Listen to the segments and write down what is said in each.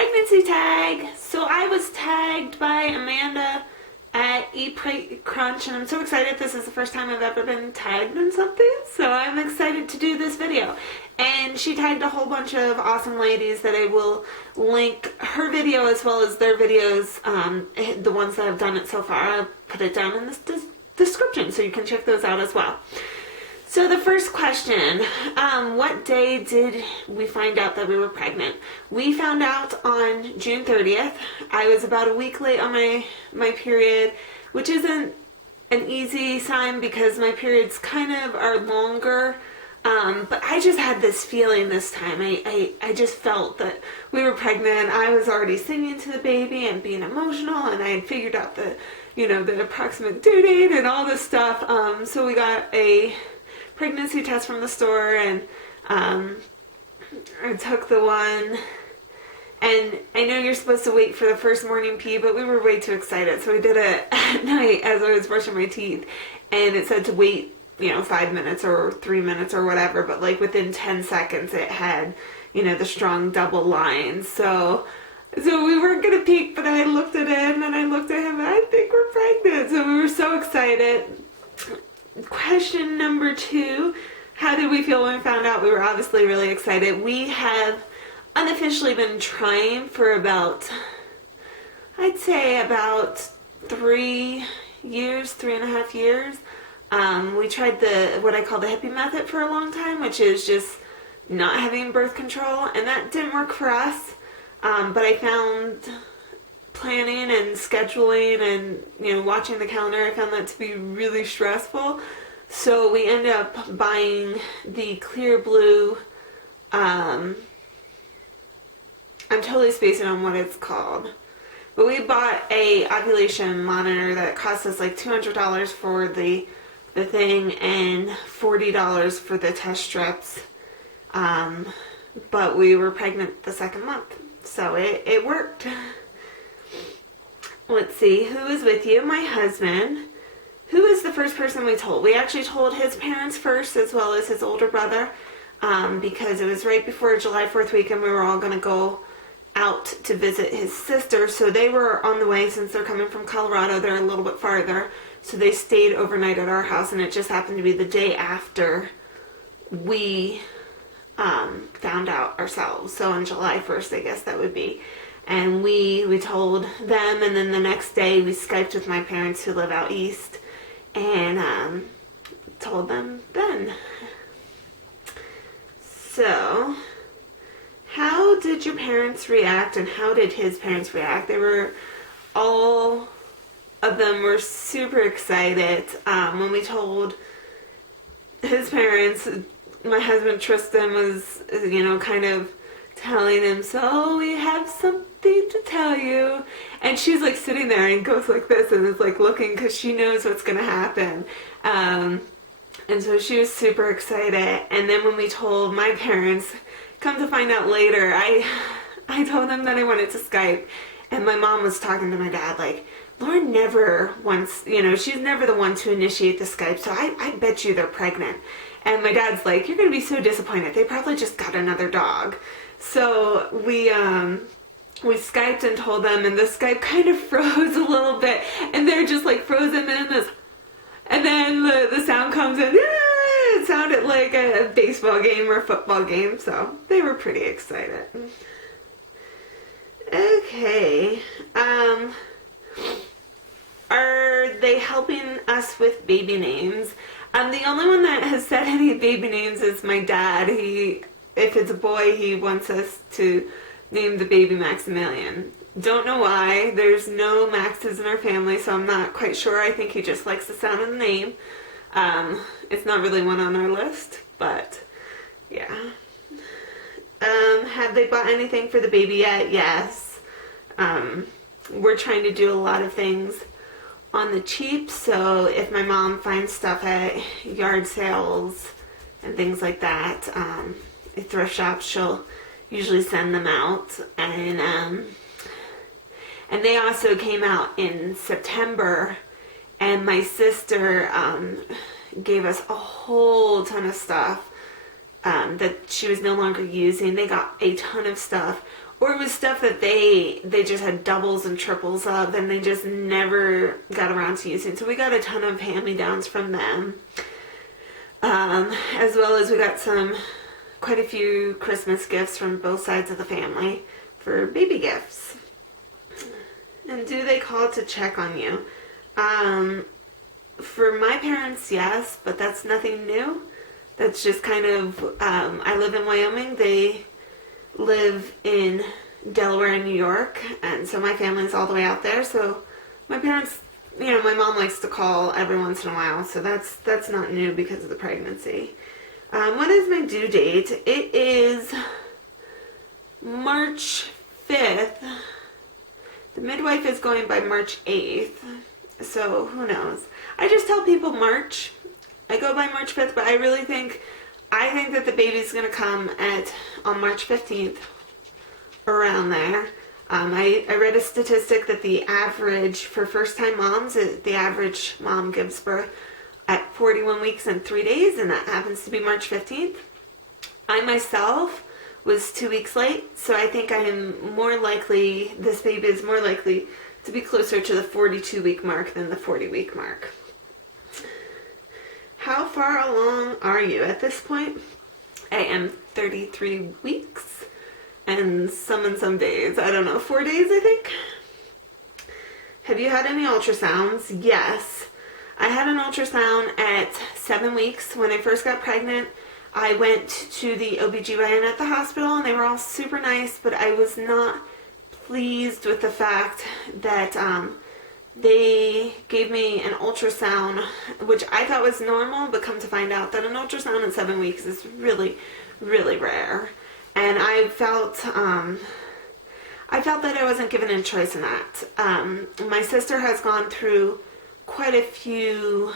Pregnancy tag. So I was tagged by Amanda at Eat Pray Crunch, and I'm so excited. This is the first time I've ever been tagged in something, so I'm excited to do this video. And she tagged a whole bunch of awesome ladies that I will link her video as well as their videos, the ones that have done it so far. I'll put it down in the description so you can check those out as well. So the first question, what day did we find out that we were pregnant? We found out on June 30th. I was about a week late on my period, which isn't an easy sign because my periods kind of are longer. But I just had this feeling this time. I just felt that we were pregnant. I was already singing to the baby and being emotional, and I had figured out the approximate due date and all this stuff. So we got a pregnancy test from the store, and I took the one, and I know you're supposed to wait for the first morning pee, but we were way too excited, so we did it at night as I was brushing my teeth, and it said to wait 5 minutes or 3 minutes or whatever, but like within 10 seconds it had the strong double lines. So we weren't gonna peek, but I looked at him and I looked at him and I think we're pregnant. So we were so excited. Question number 2, how did we feel when we found out? We were obviously really excited. We have unofficially been trying for I'd say about 3 years, 3.5 years. We tried what I call the hippie method for a long time, which is just not having birth control, and that didn't work for us. But I found planning and scheduling and watching the calendar, I found that to be really stressful. So we ended up buying the clear blue, I'm totally spacing on what it's called, but we bought a ovulation monitor that cost us like $200 for the thing and $40 for the test strips, but we were pregnant the second month, so it worked. Let's see, who is with you? My husband. Who is the first person we told? We actually told his parents first, as well as his older brother, because it was right before July 4th weekend. We were all going to go out to visit his sister, so they were on the way. Since they're coming from Colorado, they're a little bit farther, so they stayed overnight at our house, and it just happened to be the day after we found out ourselves. So on July 1st, I guess that would be. And we told them, and then the next day we Skyped with my parents who live out east, and told them then. So, how did your parents react, and how did his parents react? All of them were super excited. When we told his parents, my husband Tristan was, kind of telling him, so we have something to tell you, and she's like sitting there and goes like this and is like looking because she knows what's gonna happen, and so she was super excited. And then when we told my parents, come to find out later, I told them that I wanted to Skype, and my mom was talking to my dad like, Lauren never wants, she's never the one to initiate the Skype, so I bet you they're pregnant. And my dad's like, you're gonna be so disappointed, they probably just got another dog. So we Skyped and told them, and the Skype kind of froze a little bit, and they're just like frozen in this, and then the sound comes in, it sounded like a baseball game or a football game, so they were pretty excited. Okay, are they helping us with baby names? The only one that has said any baby names is my dad. If it's a boy, he wants us to name the baby Maximilian. Don't know why. There's no Maxes in our family, so I'm not quite sure. I think he just likes the sound of the name. It's not really one on our list, but yeah. Have they bought anything for the baby yet? Yes. We're trying to do a lot of things on the cheap, so if my mom finds stuff at yard sales and things like that, at thrift shops, she'll usually send them out, and they also came out in September, and my sister gave us a whole ton of stuff that she was no longer using. They got a ton of stuff or it was stuff that they just had doubles and triples of, and they just never got around to using. So we got a ton of hand-me-downs from them, as well as we got quite a few Christmas gifts from both sides of the family for baby gifts. And do they call to check on you? For my parents, yes, but that's nothing new. That's just kind of, I live in Wyoming, they live in Delaware and New York, and so my family's all the way out there, so my parents, my mom likes to call every once in a while, so that's not new because of the pregnancy. What is my due date? It is March 5th. The midwife is going by March 8th, so who knows. I just tell people March. I go by March 5th, but I think that the baby's going to come on March 15th, around there. I read a statistic that the average, for first-time moms, the average mom gives birth at 41 weeks and 3 days, and that happens to be March 15th. I myself was 2 weeks late, so I think this baby is more likely to be closer to the 42-week mark than the 40-week mark. How far along are you at this point? I am 33 weeks and some days. I don't know, 4 days, I think. Have you had any ultrasounds? Yes. I had an ultrasound at 7 weeks. When I first got pregnant, I went to the OBGYN at the hospital, and they were all super nice, but I was not pleased with the fact that they gave me an ultrasound, which I thought was normal, but come to find out that an ultrasound at 7 weeks is really, really rare. And I felt that I wasn't given a choice in that. My sister has gone through quite a few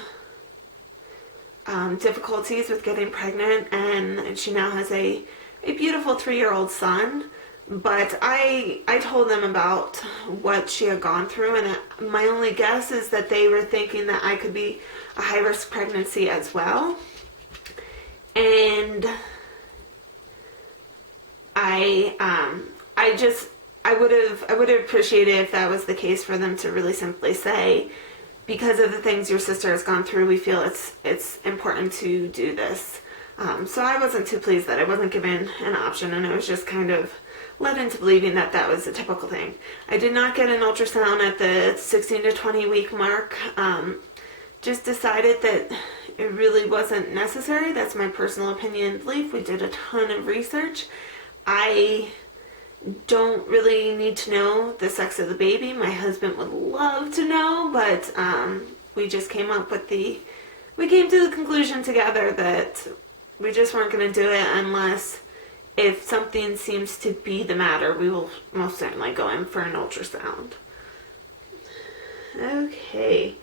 difficulties with getting pregnant, and she now has a beautiful 3-year-old son. But I told them about what she had gone through, and my only guess is that they were thinking that I could be a high-risk pregnancy as well. And I would have appreciated if that was the case, for them to really simply say, because of the things your sister has gone through, we feel it's important to do this. So I wasn't too pleased that I wasn't given an option, and I was just kind of led into believing that that was a typical thing. I did not get an ultrasound at the 16 to 20 week mark. Just decided that it really wasn't necessary. That's my personal opinion and belief. We did a ton of research. I don't really need to know the sex of the baby. My husband would love to know, but we just came to the conclusion together that we just weren't going to do it unless, if something seems to be the matter, we will most certainly go in for an ultrasound. Okay.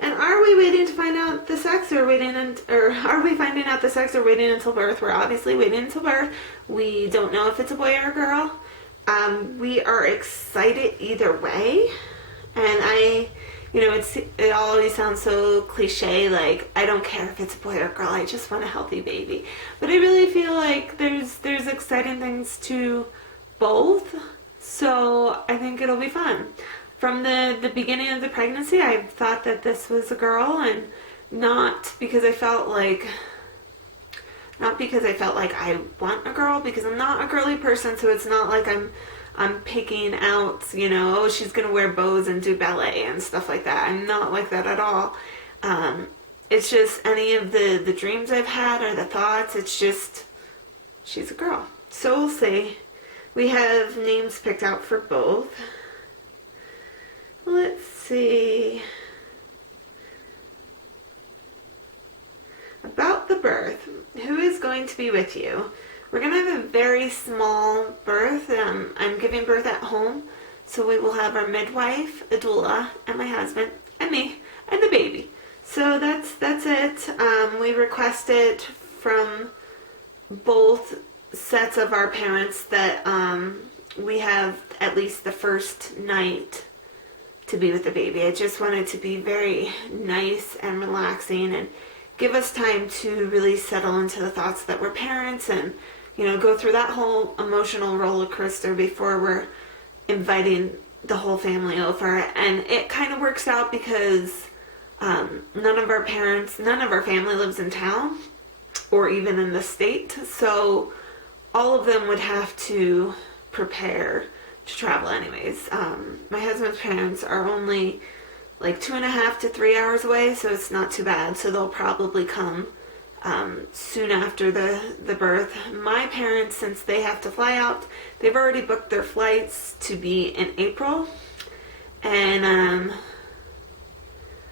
And are we waiting to find out the sex, or are we finding out the sex or waiting until birth? We're obviously waiting until birth. We don't know if it's a boy or a girl. We are excited either way. And it always sounds so cliche, like, I don't care if it's a boy or a girl, I just want a healthy baby. But I really feel like there's exciting things to both, so I think it'll be fun. From the beginning of the pregnancy, I thought that this was a girl, and not because I felt like I want a girl, because I'm not a girly person, so it's not like I'm picking out, she's going to wear bows and do ballet and stuff like that. I'm not like that at all. It's just any of the dreams I've had or the thoughts, it's just, she's a girl. So we'll see. We have names picked out for both. Let's see. About the birth, who is going to be with you? We're going to have a very small birth. I'm giving birth at home, so we will have our midwife, a doula, and my husband, and me, and the baby. So that's it. We requested from both sets of our parents that we have at least the first night to be with the baby. I just wanted to be very nice and relaxing and give us time to really settle into the thoughts that we're parents and go through that whole emotional roller coaster before we're inviting the whole family over. And it kind of works out because none of our family lives in town or even in the state. So all of them would have to prepare to travel anyways. My husband's parents are only like 2.5 to 3 hours away, so it's not too bad. So they'll probably come soon after the birth. My parents, since they have to fly out, they've already booked their flights to be in April. And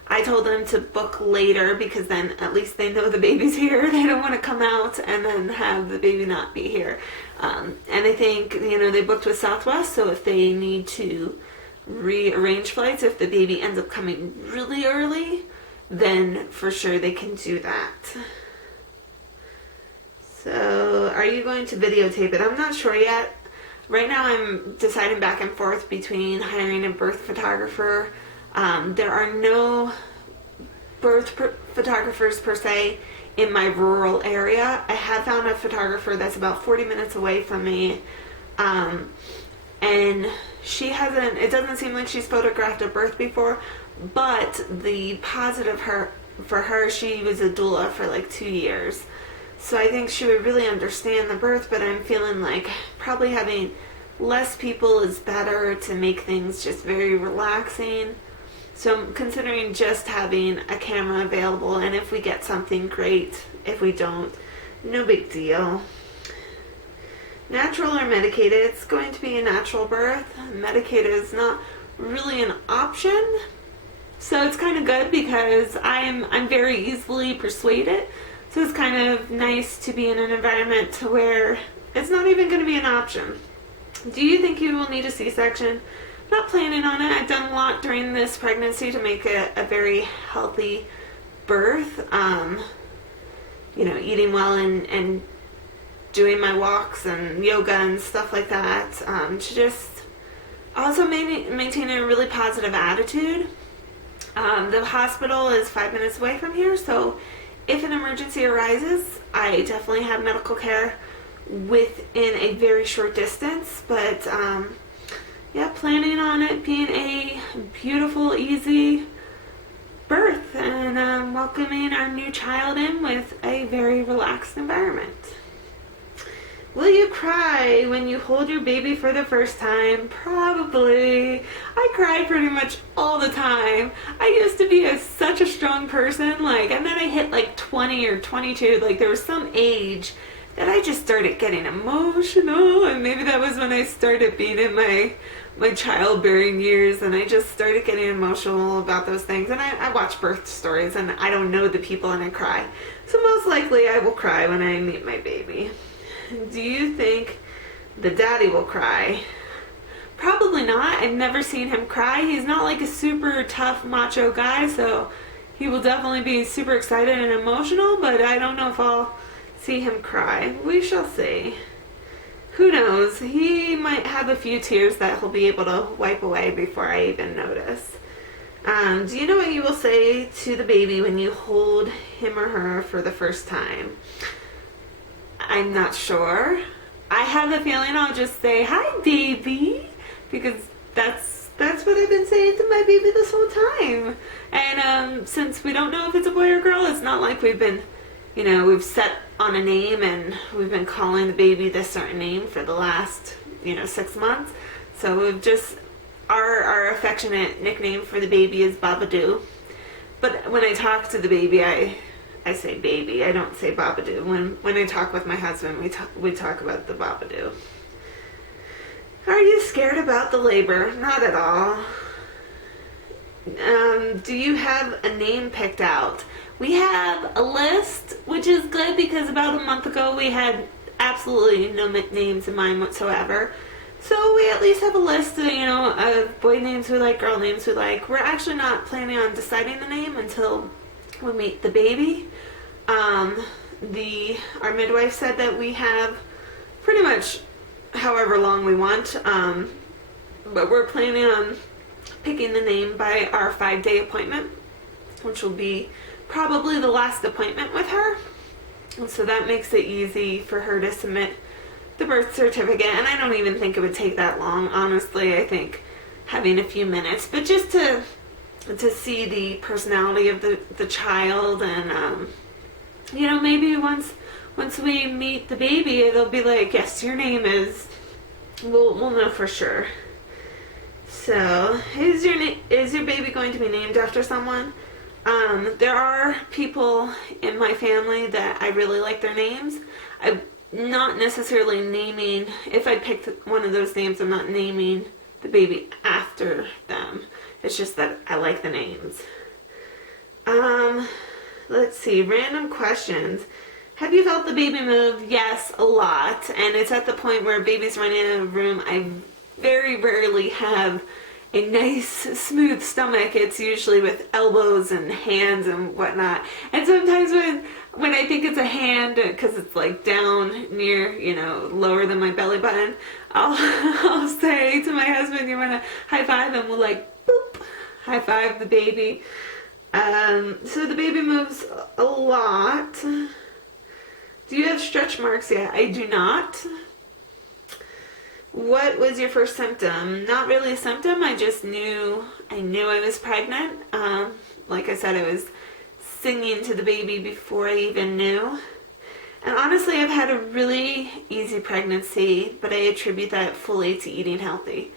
I told them to book later because then at least they know the baby's here. They don't want to come out and then have the baby not be here. And I think, they booked with Southwest, so if they need to rearrange flights, if the baby ends up coming really early, then for sure they can do that. So, are you going to videotape it? I'm not sure yet. Right now I'm deciding back and forth between hiring a birth photographer. There are no birth photographers per se in my rural area. I have found a photographer that's about 40 minutes away from me. And it doesn't seem like she's photographed a birth before, but the positive for her, she was a doula for like 2 years. So I think she would really understand the birth, but I'm feeling like probably having less people is better to make things just very relaxing. So I'm considering just having a camera available, and if we get something, great. If we don't, no big deal. Natural or medicated? It's going to be a natural birth. Medicated is not really an option. So it's kind of good because I'm very easily persuaded. So it's kind of nice to be in an environment where it's not even going to be an option. Do you think you will need a C-section? Not planning on it. I've done a lot during this pregnancy to make it a very healthy birth. Eating well and doing my walks and yoga and stuff like that. To just also maintain a really positive attitude. The hospital is 5 minutes away from here, so if an emergency arises, I definitely have medical care within a very short distance. But planning on it being a beautiful, easy birth and welcoming our new child in with a very relaxed environment. Will you cry when you hold your baby for the first time? Probably. I cry pretty much all the time. I used to be such a strong person, and then I hit 20 or 22, there was some age that I just started getting emotional, and maybe that was when I started being in my childbearing years, and I just started getting emotional about those things. And I watch birth stories, and I don't know the people, and I cry. So most likely I will cry when I meet my baby. Do you think the daddy will cry? Probably not. I've never seen him cry. He's not a super tough macho guy, so he will definitely be super excited and emotional, but I don't know if I'll see him cry. We shall see. Who knows? He might have a few tears that he'll be able to wipe away before I even notice. Do you know what you will say to the baby when you hold him or her for the first time? I'm not sure. I have a feeling I'll just say, "Hi, baby," because that's what I've been saying to my baby this whole time. And since we don't know if it's a boy or girl, it's not like we've been, we've set on a name and we've been calling the baby this certain name for the last, 6 months. So we've just, our affectionate nickname for the baby is Babadoo. But when I talk to the baby, I say baby. I don't say Babadoo. When I talk with my husband, we talk about the Babadoo. Are you scared about the labor? Not at all. Do you have a name picked out? We have a list, which is good because about a month ago we had absolutely no names in mind whatsoever. So we at least have a list of, of boy names we like, girl names we like. We're actually not planning on deciding the name until we meet the baby. Our midwife said that we have pretty much however long we want, but we're planning on picking the name by our 5-day appointment, which will be probably the last appointment with her. And so that makes it easy for her to submit the birth certificate, and I don't even think it would take that long, honestly. I think having a few minutes, but just to see the personality of the child, and you know, maybe once we meet the baby, it'll be like, yes, your name is, we'll know for sure. So, is your baby going to be named after someone? There are people in my family that I really like their names. I'm not necessarily naming, if I picked one of those names, I'm not naming the baby after them. It's just that I like the names. Let's see, random questions. Have you felt the baby move? Yes, a lot. And it's at the point where baby's running in a room. I very rarely have a nice, smooth stomach. It's usually with elbows and hands and whatnot. And sometimes when I think it's a hand, because it's like down near, you know, lower than my belly button, I'll say to my husband, you want to high five? And we'll like, boop, high five the baby. So the baby moves a lot. Do you have stretch marks yet? I do not. What was your first symptom? Not really a symptom. I just knew I was pregnant. Like I said, I was singing to the baby before I even knew. And honestly, I've had a really easy pregnancy, but I attribute that fully to eating healthy.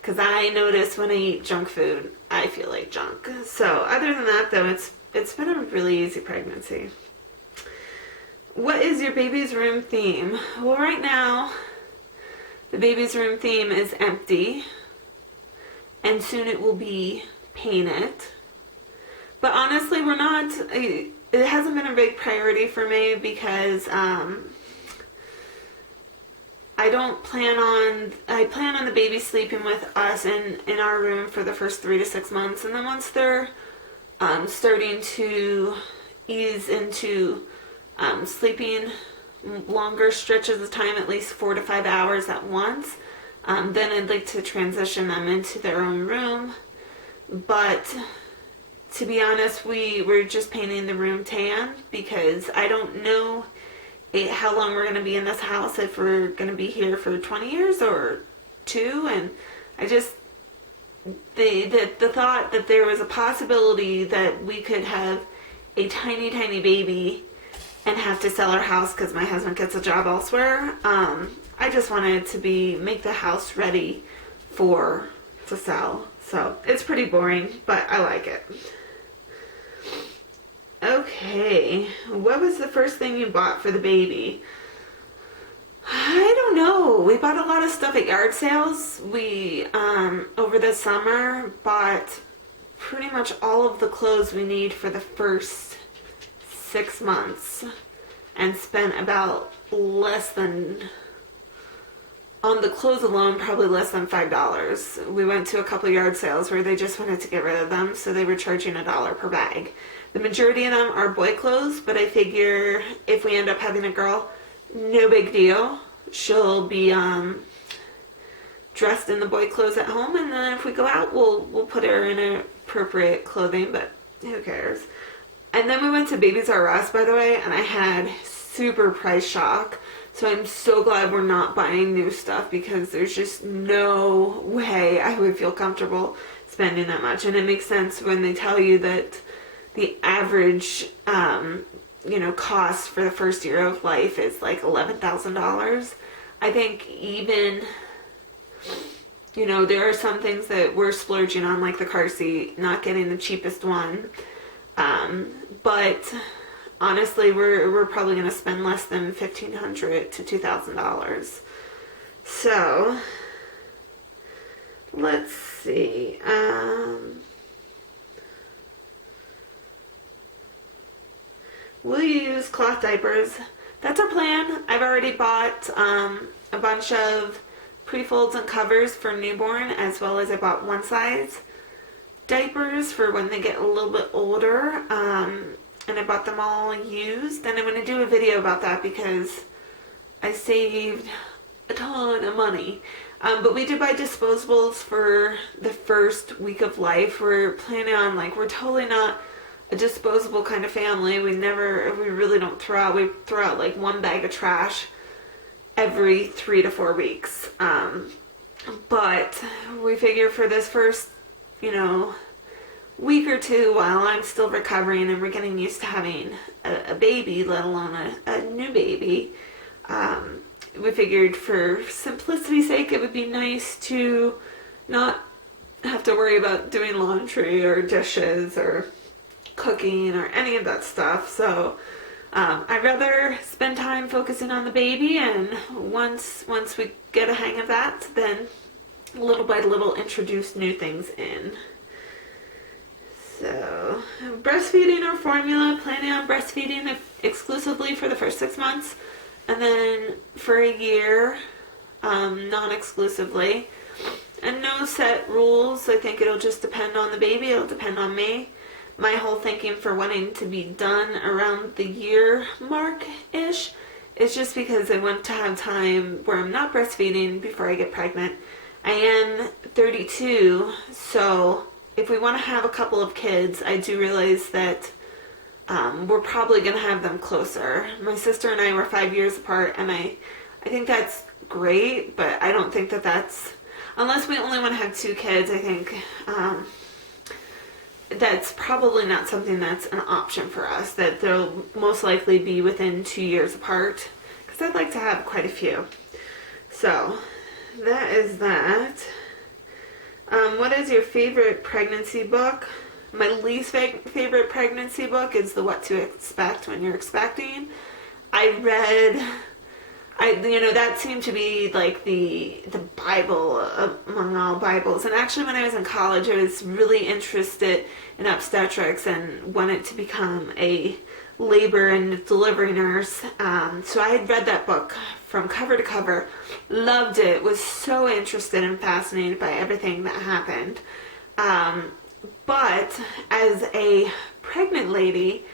Because I notice when I eat junk food, I feel like junk. So other than that, though, it's been a really easy pregnancy. What is your baby's room theme? Well, right now, the baby's room theme is empty, and soon it will be painted. But honestly, it hasn't been a big priority for me because I plan on the baby sleeping with us in our room for the first 3 to 6 months, and then once they're starting to ease into sleeping longer stretches of time, at least 4 to 5 hours at once, then I'd like to transition them into their own room. But to be honest, we're just painting the room tan because I don't know how long we're going to be in this house, if we're going to be here for 20 years or 2, and I just, the thought that there was a possibility that we could have a tiny, tiny baby and have to sell our house because my husband gets a job elsewhere. I just wanted to make the house ready to sell. So it's pretty boring, but I like it. Okay, what was the first thing you bought for the baby? I don't know. We bought a lot of stuff at yard sales. We, over the summer, bought pretty much all of the clothes we need for the first 6 months and spent about on the clothes alone, probably less than $5. We went to a couple yard sales where they just wanted to get rid of them, so they were charging $1 per bag. The majority of them are boy clothes, but I figure if we end up having a girl, no big deal. She'll be dressed in the boy clothes at home, and then if we go out, we'll put her in appropriate clothing, but who cares? And then we went to Babies R Us, by the way, and I had super price shock. So I'm so glad we're not buying new stuff because there's just no way I would feel comfortable spending that much. And it makes sense when they tell you that the average, cost for the first year of life is like $11,000. I think even, there are some things that we're splurging on, like the car seat, not getting the cheapest one. But honestly, we're probably going to spend less than $1,500 to $2,000. So, let's see. Will you use cloth diapers? That's our plan. I've already bought a bunch of pre-folds and covers for newborn, as well as I bought one size diapers for when they get a little bit older. And I bought them all used, and I'm going to do a video about that because I saved a ton of money. But we did buy disposables for the first week of life. We're planning on, we're totally not a disposable kind of family. We really don't throw out. We throw out one bag of trash every 3 to 4 weeks. But we figure for this first, week or two while I'm still recovering and we're getting used to having a baby, let alone a new baby, we figured for simplicity's sake it would be nice to not have to worry about doing laundry or dishes or cooking or any of that stuff. So I'd rather spend time focusing on the baby, and once we get a hang of that, then little by little introduce new things in. So, breastfeeding or formula, planning on breastfeeding exclusively for the first 6 months, and then for a year, non-exclusively. And no set rules. I think it'll just depend on the baby. It'll depend on me. My whole thinking for wanting to be done around the year mark-ish is just because I want to have time where I'm not breastfeeding before I get pregnant. I am 32, so if we want to have a couple of kids, I do realize that we're probably going to have them closer. My sister and I were 5 years apart, and I think that's great, but I don't think that that's, unless we only want to have 2 kids, I think that's probably not something that's an option for us, that they'll most likely be within 2 years apart, because I'd like to have quite a few. So that is that. What is your favorite pregnancy book? My least favorite pregnancy book is the What to Expect When You're Expecting. That seemed to be like the Bible among all Bibles. And actually when I was in college, I was really interested in obstetrics and wanted to become a labor and delivery nurse. So I had read that book from cover to cover, loved it, was so interested and fascinated by everything that happened. But as a pregnant lady,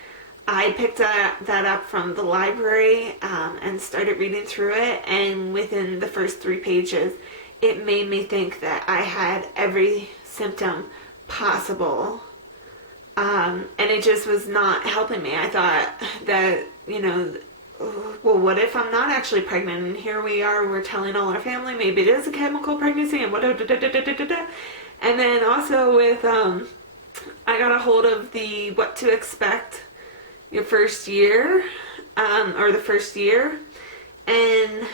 I picked that up from the library and started reading through it, and within the first 3 pages, it made me think that I had every symptom possible. And it just was not helping me. I thought that, well, what if I'm not actually pregnant? And here we are, we're telling all our family, maybe it is a chemical pregnancy, and and then also with, I got a hold of the What to Expect Your First Year, or the first year, and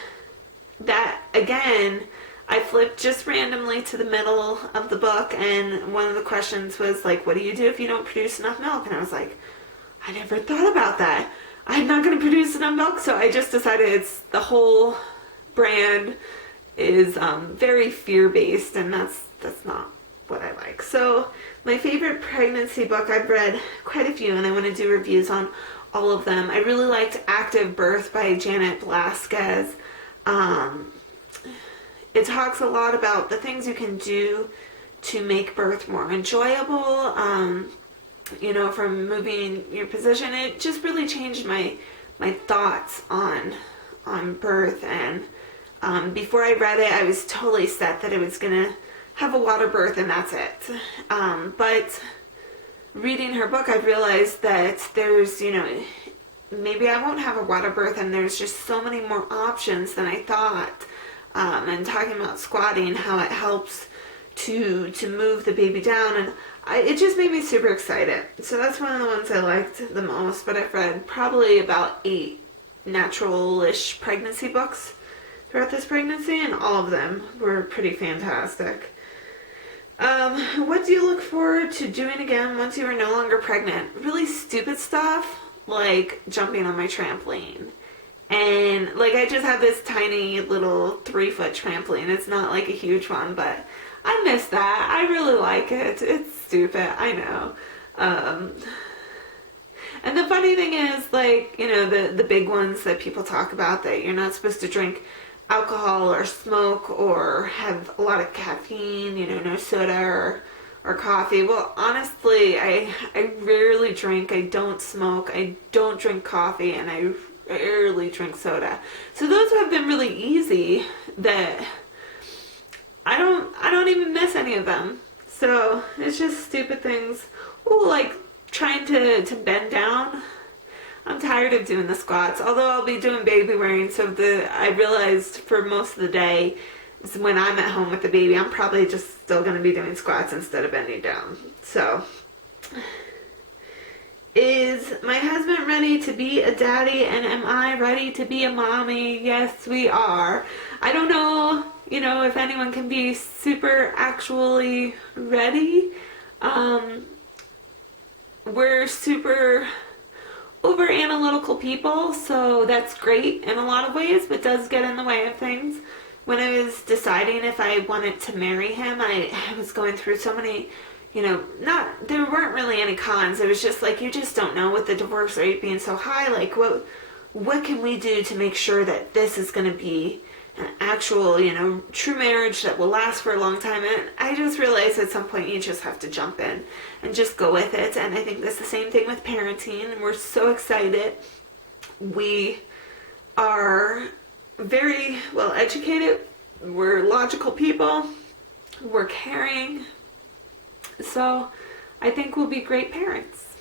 that, again, I flipped just randomly to the middle of the book, and one of the questions was like, what do you do if you don't produce enough milk? And I was like, I never thought about that. I'm not going to produce enough milk, so I just decided it's the whole brand is very fear-based, and that's not what I like. So my favorite pregnancy book, I've read quite a few, and I want to do reviews on all of them. I really liked Active Birth by Janet Blasquez. It talks a lot about the things you can do to make birth more enjoyable, from moving your position. It just really changed my thoughts on birth, and before I read it, I was totally set that I was going to have a water birth and that's it. But reading her book, I realized that there's, maybe I won't have a water birth, and there's just so many more options than I thought. And talking about squatting, how it helps to move the baby down, and it just made me super excited. So that's one of the ones I liked the most, but I've read probably about 8 natural-ish pregnancy books throughout this pregnancy, and all of them were pretty fantastic. What do you look forward to doing again once you are no longer pregnant? Really stupid stuff, like jumping on my trampoline. And I just have this tiny little 3-foot trampoline. It's not like a huge one, but I miss that. I really like it. It's stupid, I know. And the funny thing is, the big ones that people talk about, that you're not supposed to drink alcohol or smoke or have a lot of caffeine, no soda or coffee. Well, honestly, I rarely drink. I don't smoke. I don't drink coffee, and I rarely drink soda. So those have been really easy, that I don't even miss any of them. So it's just stupid things. Oh, like trying to bend down. I'm tired of doing the squats, although I'll be doing baby wearing, so I realized for most of the day, when I'm at home with the baby, I'm probably just still going to be doing squats instead of bending down. So, is my husband ready to be a daddy, and am I ready to be a mommy? Yes, we are. I don't know, if anyone can be super actually ready. We're super over analytical people, so that's great in a lot of ways, but does get in the way of things. When I was deciding if I wanted to marry him, I was going through so many, there weren't really any cons. It was just like, you just don't know with the divorce rate being so high, like what can we do to make sure that this is going to be an actual, true marriage that will last for a long time. And I just realized at some point you just have to jump in and just go with it. And I think that's the same thing with parenting. And we're so excited. We are very well educated. We're logical people. We're caring. So I think we'll be great parents.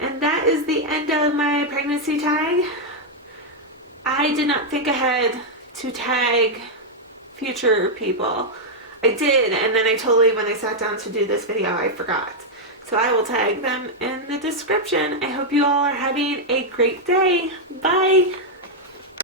And that is the end of my pregnancy tag. I did not think ahead to tag future people. I did, and then when I sat down to do this video, I forgot. So I will tag them in the description. I hope you all are having a great day. Bye!